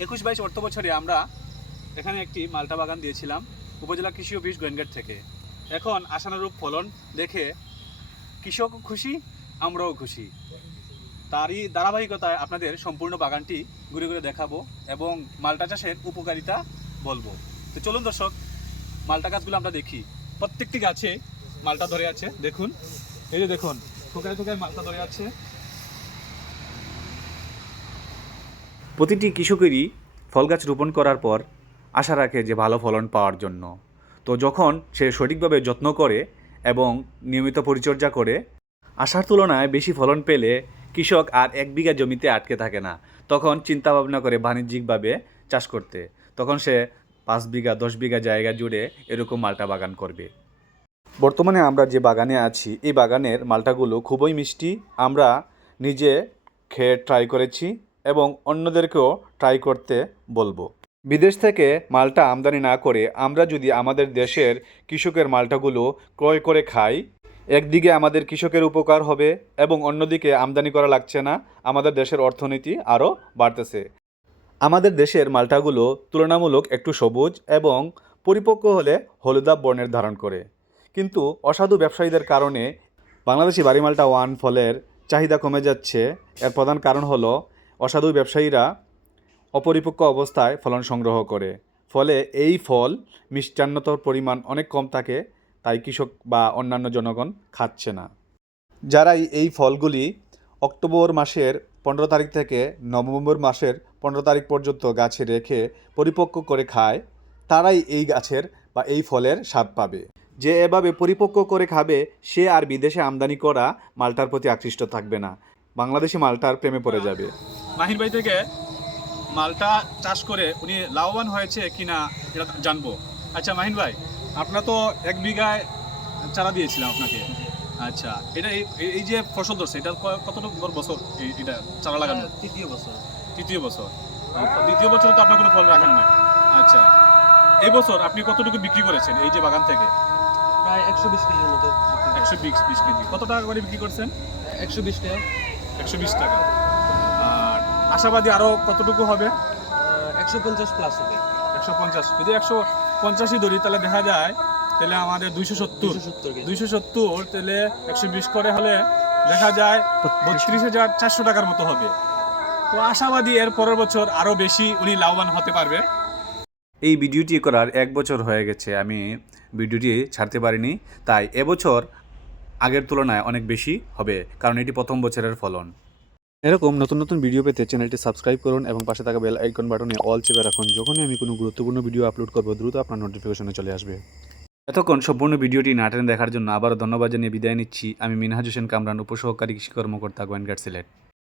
21-22 অর্থ বছরে আমরা এখানে একটি মালটা বাগান দিয়েছিলাম উপজেলা কৃষি অফিস গোয়েনঘাট থেকে। এখন আশানুরূপ ফলন দেখে কৃষকও খুশি, আমরাও খুশি। তারই ধারাবাহিকতায় আপনাদের সম্পূর্ণ বাগানটি ঘুরে ঘুরে দেখাবো এবং মালটা চাষের উপকারিতা বলবো। তো চলুন দর্শক, মালটা গাছগুলো আমরা দেখি। প্রত্যেকটি গাছে মালটা ধরে আছে, দেখুন, এই যে দেখুন, থোকায় থোকায় মালটা ধরে আছে। প্রতিটি কৃষকেরই ফল গাছ রোপণ করার পর আশা রাখে যে ভালো ফলন পাওয়ার জন্য। তো যখন সে সঠিকভাবে যত্ন করে এবং নিয়মিত পরিচর্যা করে, আশার তুলনায় বেশি ফলন পেলে কৃষক আর 1 বিঘা জমিতে আটকে থাকে না। তখন চিন্তা ভাবনা করে বাণিজ্যিকভাবে চাষ করতে। তখন সে 5 বিঘা 10 বিঘা জায়গা জুড়ে এরকম মালটা বাগান করবে। বর্তমানে আমরা যে বাগানে আছি, এই বাগানের মালটাগুলো খুবই মিষ্টি। আমরা নিজে খেয়ে ট্রাই করেছি এবং অন্যদেরকেও ট্রাই করতে বলবো। বিদেশ থেকে মালটা আমদানি না করে আমরা যদি আমাদের দেশের কৃষকের মালটাগুলো ক্রয় করে খাই, একদিকে আমাদের কৃষকের উপকার হবে এবং অন্যদিকে আমদানি করা লাগছে না, আমাদের দেশের অর্থনীতি আরও বাড়তেছে। আমাদের দেশের মালটাগুলো তুলনামূলক একটু সবুজ এবং পরিপক্ক হলে হলুদাভ বর্ণের ধারণ করে। কিন্তু অসাধু ব্যবসায়ীদের কারণে বাংলাদেশি বাড়ি মালটা ওয়ান ফলের চাহিদা কমে যাচ্ছে। এর প্রধান কারণ হলো অসাধু ব্যবসায়ীরা অপরিপক্ক অবস্থায় ফলন সংগ্রহ করে। ফলে এই ফল মিষ্টান্নতার পরিমাণ অনেক কম থাকে, তাই কৃষক বা অন্যান্য জনগণ খাচ্ছে না। যারাই এই ফলগুলি অক্টোবর মাসের 15 তারিখ থেকে নভেম্বর মাসের 15 তারিখ পর্যন্ত গাছে রেখে পরিপক্ক করে খায়, তারাই এই গাছের বা এই ফলের স্বাদ পাবে। যে এভাবে পরিপক্ক করে খাবে, সে আর বিদেশে আমদানি করা মালটার প্রতি আকৃষ্ট থাকবে না, বাংলাদেশি মালটার প্রেমে পড়ে যাবে। মাহির ভাই থেকে মালটা চাষ করে উনি লাভবান হয়েছে কিনা এটা জানবো। আচ্ছা মাহিন ভাই, আপনার তো 1 বিঘায় চারা দিয়েছিলাম আপনাকে। আচ্ছা, এটা এই যে ফসল ধরছে, এটা কতটুকু বছর এটা চারা লাগানো? তৃতীয় বছর। তৃতীয় বছর। দ্বিতীয় বছর তো আপনার কোনো ফল রাখেন নাই। আচ্ছা, এই বছর আপনি কতটুকু বিক্রি করেছেন এই যে বাগান থেকে? প্রায় 120 কেজির মতো। 120 কেজি। কত টাকা করে বিক্রি করছেন? 120 টাকা। 120 টাকা। আর আশাবাদী আরও কতটুকু হবে? 150 প্লাস হবে। 150। যদি 150ই ধরি তাহলে দেখা যায় তাহলে আমাদের 270 তাহলে 120 করে হলে দেখা যায় 32,400 টাকার মতো হবে। তো আশাবাদী এর পরের বছর আরও বেশি উনি লাভবান হতে পারবে। এই ভিডিওটি করার 1 বছর হয়ে গেছে, আমি ভিডিওটি ছাড়তে পারিনি, তাই এবছর আগের তুলনায় অনেক বেশি হবে, কারণ এটি প্রথম বছরের ফলন। এরকম নতুন নতুন ভিডিও পেতে চ্যানেলটি সাবস্ক্রাইব করুন এবং পাশে থাকা বেল আইকন বাটনে অল চেপে রাখুন। যখনই আমি কোনো গুরুত্বপূর্ণ ভিডিও আপলোড করব, দ্রুত আপনার নোটিফিকেশনে চলে আসবে। এতক্ষণ সম্পূর্ণ ভিডিওটি না টেনে দেখার জন্য আবারও ধন্যবাদ জানিয়ে বিদায় নিচ্ছি। আমি মিনহাজ হোসেন কামরান, উপসহকারী কৃষি কর্মকর্তা, গোয়েনঘাট, সিলেট।